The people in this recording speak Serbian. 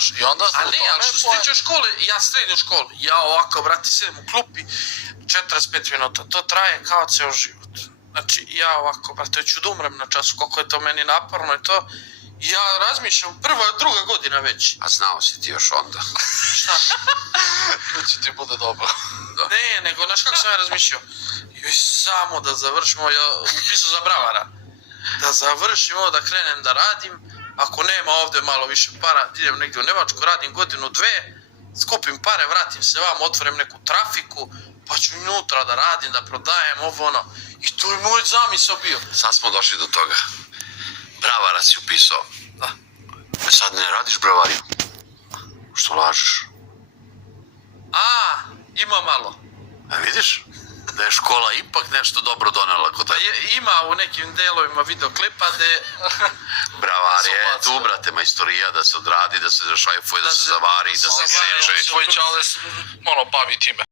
znaš, i onda... Ali ne, ali što se tiče škole, ja srednju školu, ja ovako, brati, sedem u klupi, 45 minuta, to traje kao ceo život. Znači, ja ovako, brate, ću da umrem na času, koliko je to meni naporno i to, ja razmišljam, druga godina već. A znao si ti još onda. Šta? Da će ti bude dobro. Ne, nego, znaš kako sam ja razmišljao? Joj, samo da završimo, ja upisao za bravara. Da završimo, da krenem da radim, ako nema ovde malo više para, idem negdje u Nemačku, radim godinu, dve, skupim pare, vratim se vam, otvorim neku trafiku, pa ću unutra da radim, da prodajem, ovo ono. I to je moj zamisao bio. Sad smo došli do toga. Bravara si upisao. Da. Sad ne radiš bravariju. Što lažeš? Ima malo. A vidiš? Da je škola ipak nešto dobro donela kod Pa tebe. ima u nekim delovima videoklipa gde... Bravar je tu, brate, majstorija da se odradi, da se zašajfuje, da se zavari, da se seče. Svoj čale, bavi time.